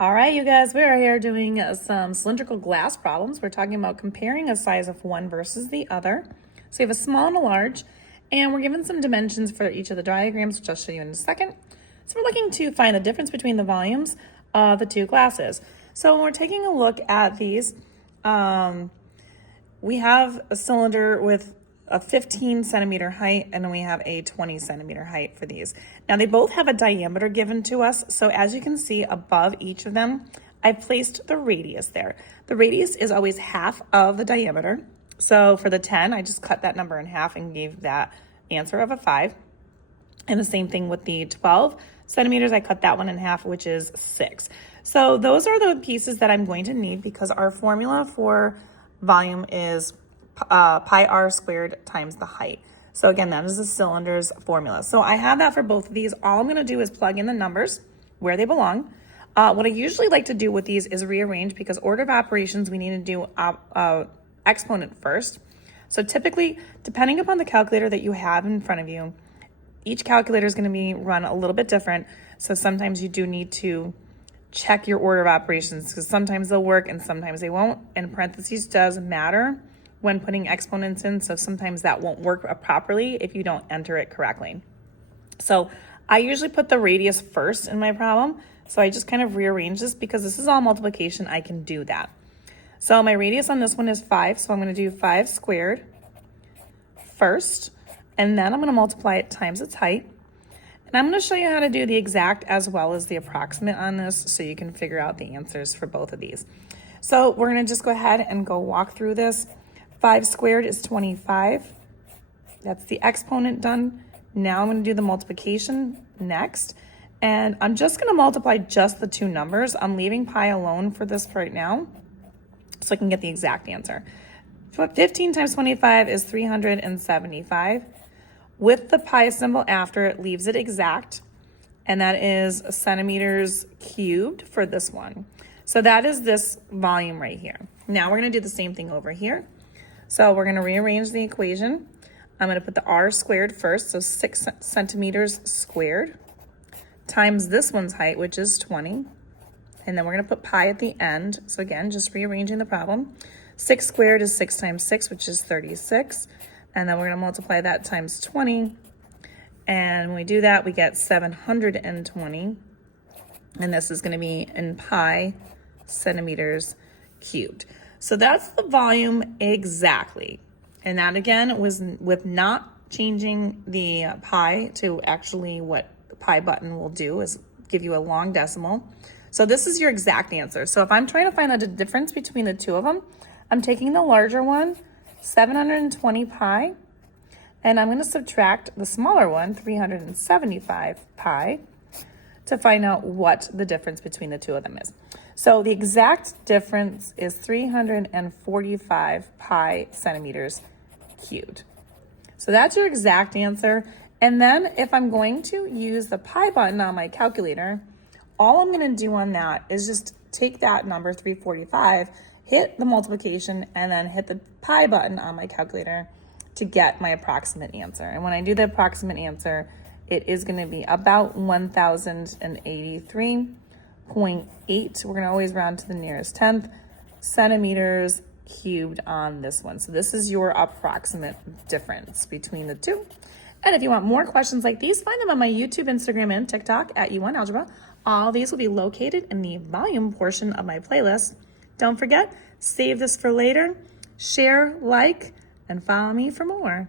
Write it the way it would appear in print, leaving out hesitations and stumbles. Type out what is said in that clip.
All right, you guys, we are here doing some cylindrical glass problems. We're talking about comparing a size of one versus the other. So we have a small and a large, and we're given some dimensions for each of the diagrams, which I'll show you in a second. So we're looking to find the difference between the volumes of the two glasses. So when we're taking a look at these, we have a cylinder with a 15 centimeter height, and then we have a 20 centimeter height for these. Now they both have a diameter given to us. So as you can see above each of them, I placed the radius there. The radius is always half of the diameter. So for the 10, I just cut that number in half and gave that answer of a 5. And the same thing with the 12 centimeters, I cut that one in half, which is 6. So those are the pieces that I'm going to need because our formula for volume is pi r squared times the height. So again, that is the cylinder's formula. So I have that for both of these. All I'm going to do is plug in the numbers where they belong. What I usually like to do with these is rearrange because order of operations, we need to do exponent first. So typically, depending upon the calculator that you have in front of you, each calculator is going to be run a little bit different. So sometimes you do need to check your order of operations because sometimes they'll work and sometimes they won't. And parentheses does matter when putting exponents in, so sometimes that won't work properly if you don't enter it correctly. So I usually put the radius first in my problem, so I just kind of rearrange this because this is all multiplication, I can do that. So my radius on this one is 5, so I'm going to do 5 squared first, and then I'm going to multiply it times its height. And I'm going to show you how to do the exact as well as the approximate on this so you can figure out the answers for both of these. So we're going to just go ahead and go walk through this. 5 squared is 25. That's the exponent done. Now I'm going to do the multiplication next. And I'm just going to multiply just the two numbers. I'm leaving pi alone for this right now so I can get the exact answer. 15 times 25 is 375. With the pi symbol after it leaves it exact. And that is centimeters cubed for this one. So that is this volume right here. Now we're going to do the same thing over here. So we're going to rearrange the equation. I'm going to put the r squared first, so 6 centimeters squared, times this one's height, which is 20. And then we're going to put pi at the end. So again, just rearranging the problem. 6 squared is 6 times 6, which is 36. And then we're going to multiply that times 20. And when we do that, we get 720. And this is going to be in pi centimeters cubed. So that's the volume exactly. And that again was with not changing the pi to actually what the pi button will do is give you a long decimal. So this is your exact answer. So if I'm trying to find out the difference between the two of them, I'm taking the larger one, 720 pi, and I'm going to subtract the smaller one, 375 pi, to find out what the difference between the two of them is. So the exact difference is 345 pi centimeters cubed. So that's your exact answer. And then if I'm going to use the pi button on my calculator, all I'm going to do on that is just take that number 345, hit the multiplication, and then hit the pi button on my calculator to get my approximate answer. And when I do the approximate answer, it is going to be about 1,083.8. We're going to always round to the nearest tenth centimeters cubed on this one. So this is your approximate difference between the two. And if you want more questions like these, find them on my YouTube, Instagram, and TikTok at U1Algebra. All these will be located in the volume portion of my playlist. Don't forget, save this for later, share, like, and follow me for more.